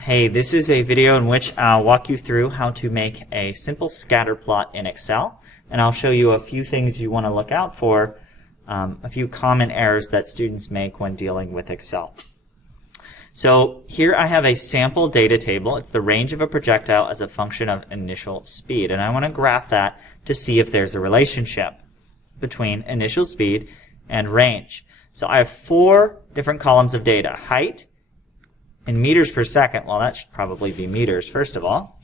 Hey, this is a video in which I'll walk you through how to make a simple scatter plot in Excel, and I'll show you a few things you want to look out for, a few common errors that students make when dealing with Excel. So here I have a sample data table. It's the range of a projectile as a function of initial speed, and I want to graph that to see if there's a relationship between initial speed and range. So I have four different columns of data: height in meters per second. Well, that should probably be meters first of all,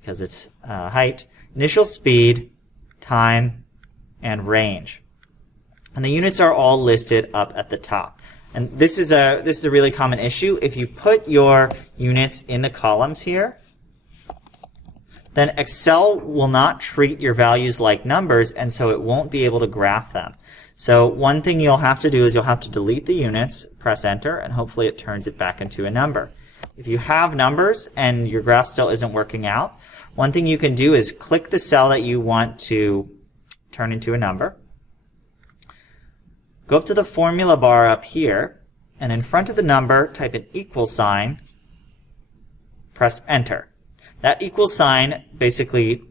because it's height, initial speed, time, and range. And the units are all listed up at the top. And this is a really common issue. If you put your units in the columns here, then Excel will not treat your values like numbers, and so it won't be able to graph them. So one thing you'll have to do is you'll have to delete the units, press enter, and hopefully it turns it back into a number. If you have numbers and your graph still isn't working out, one thing you can do is click the cell that you want to turn into a number. Go up to the formula bar up here, and in front of the number, type an equal sign, press enter. That equal sign basically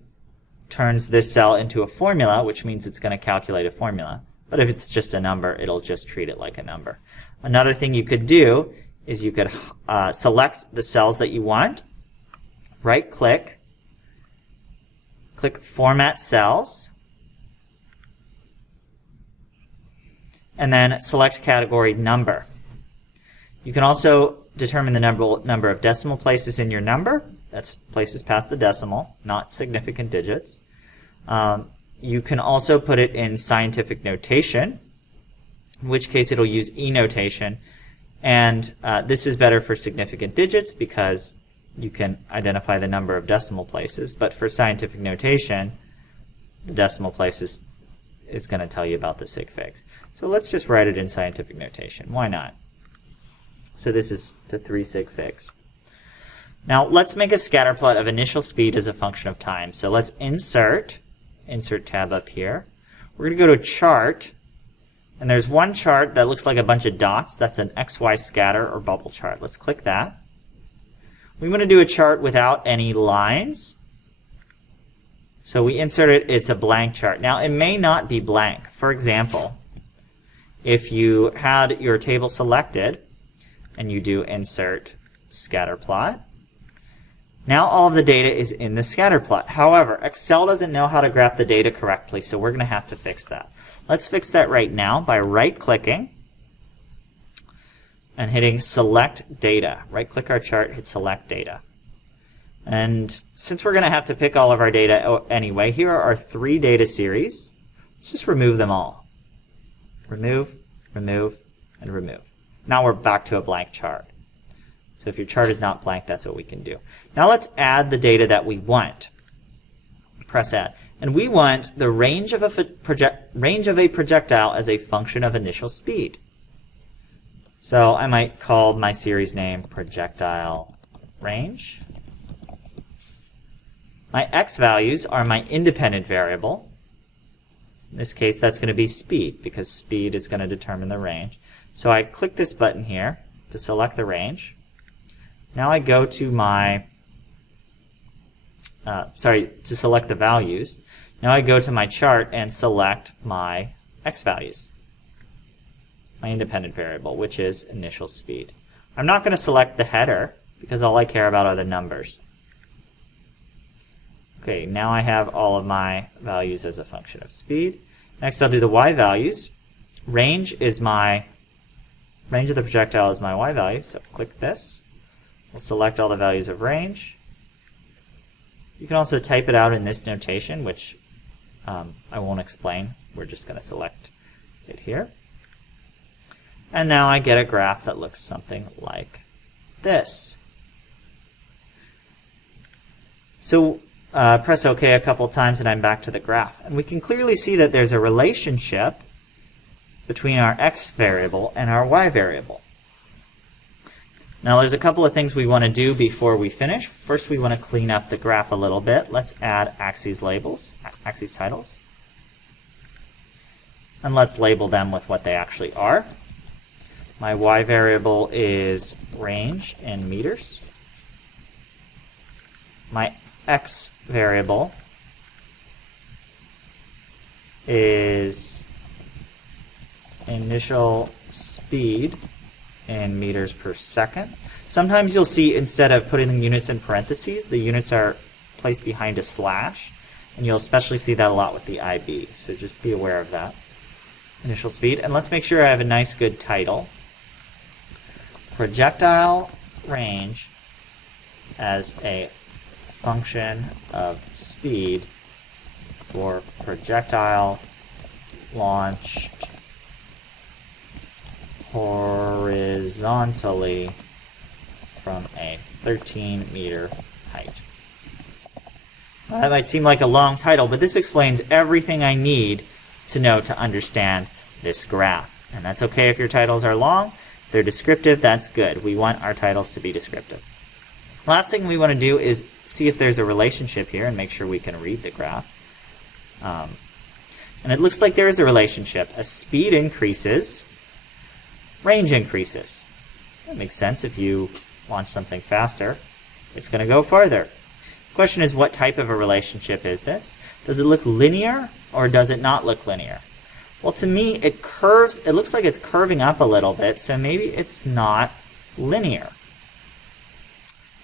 turns this cell into a formula, which means it's going to calculate a formula. But if it's just a number, it'll just treat it like a number. Another thing you could do is you could select the cells that you want, right-click, click Format Cells, and then select category number. You can also determine the number of decimal places in your number. That's places past the decimal, not significant digits. You can also put it in scientific notation, in which case it'll use E notation. And this is better for significant digits because you can identify the number of decimal places. But for scientific notation, the decimal places is going to tell you about the sig figs. So let's just write it in scientific notation. Why not? So this is the 3 sig figs. Now let's make a scatter plot of initial speed as a function of time. So let's insert tab up here. We're going to go to chart, and there's one chart that looks like a bunch of dots. That's an XY scatter or bubble chart. Let's click that. We want to do a chart without any lines. So we insert it, it's a blank chart. Now it may not be blank. For example, if you had your table selected and you do insert scatter plot, now all of the data is in the scatter plot. However, Excel doesn't know how to graph the data correctly, so we're going to have to fix that. Let's fix that right now by right-clicking and hitting Select Data. Right-click our chart, hit Select Data. And since we're going to have to pick all of our data anyway, here are our 3 data series. Let's just remove them all. Remove, remove, and remove. Now we're back to a blank chart. So if your chart is not blank, that's what we can do. Now let's add the data that we want. Press Add. And we want the range of a projectile as a function of initial speed. So I might call my series name projectile range. My x values are my independent variable. In this case, that's going to be speed, because speed is going to determine the range. So I click this button here to select the range. Now I go to my, to select the values. Now I go to my chart and select my x values, my independent variable, which is initial speed. I'm not going to select the header because all I care about are the numbers. Okay, now I have all of my values as a function of speed. Next I'll do the y values. Range of the projectile is my y value, so click this. We'll select all the values of range. You can also type it out in this notation, which I won't explain. We're just going to select it here. And now I get a graph that looks something like this. So press OK a couple times and I'm back to the graph. And we can clearly see that there's a relationship between our x variable and our y variable. Now there's a couple of things we want to do before we finish. First we want to clean up the graph a little bit. Let's add axes labels, axes titles. And let's label them with what they actually are. My y variable is range in meters. my x variable is initial speed in meters per second. Sometimes you'll see instead of putting the units in parentheses, the units are placed behind a slash, and you'll especially see that a lot with the IB, so just be aware of that. Initial speed, and let's make sure I have a nice good title. Projectile range as a function of speed for projectile launched horizontally from a 13-meter height. Well, that might seem like a long title, but this explains everything I need to know to understand this graph. And that's okay if your titles are long. If they're descriptive, that's good. We want our titles to be descriptive. Last thing we want to do is see if there's a relationship here and make sure we can read the graph. And it looks like there is a relationship. As speed increases, range increases. That makes sense. If you launch something faster, it's going to go farther. The question is, what type of a relationship is this? Does it look linear or does it not look linear? Well, to me, it curves. It looks like it's curving up a little bit, so maybe it's not linear.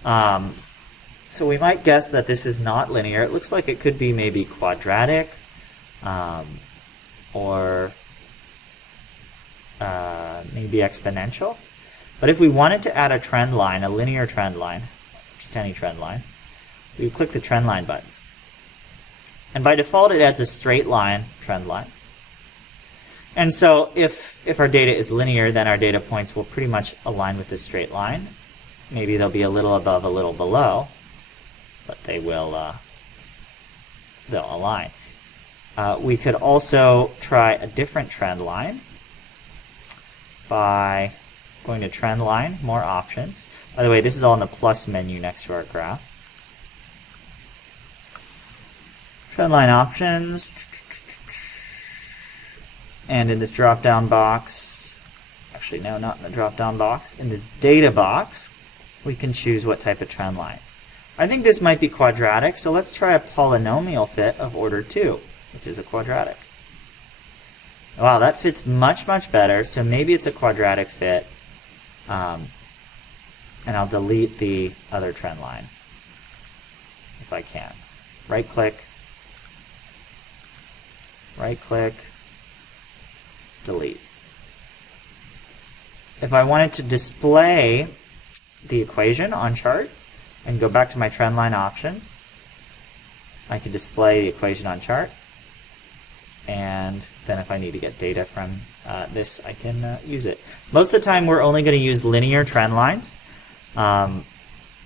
So we might guess that this is not linear. It looks like it could be maybe quadratic, or maybe exponential. But if we wanted to add a trend line, a linear trend line, just any trend line, we would click the trend line button. And by default, it adds a straight line trend line. And so if our data is linear, then our data points will pretty much align with this straight line. Maybe they'll be a little above, a little below, but they will they'll align. We could also try a different trend line by going to trend line, more options. By the way, this is all in the plus menu next to our graph. Trend line options, and in this drop-down box, actually no, not in the drop-down box, in this data box, we can choose what type of trend line. I think this might be quadratic, so let's try a polynomial fit of order 2, which is a quadratic. Wow, that fits much, much better, so maybe it's a quadratic fit, and I'll delete the other trend line if I can. Right-click, delete. If I wanted to display the equation on chart and go back to my trend line options, I could display the equation on chart, and then if I need to get data from this, I can use it. Most of the time we're only going to use linear trend lines, and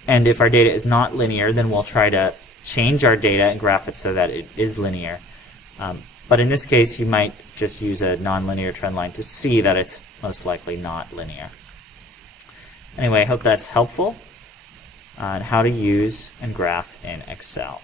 if our data is not linear, then we'll try to change our data and graph it so that it is linear. But in this case, you might just use a nonlinear trend line to see that it's most likely not linear. Anyway, I hope that's helpful on how to use and graph in Excel.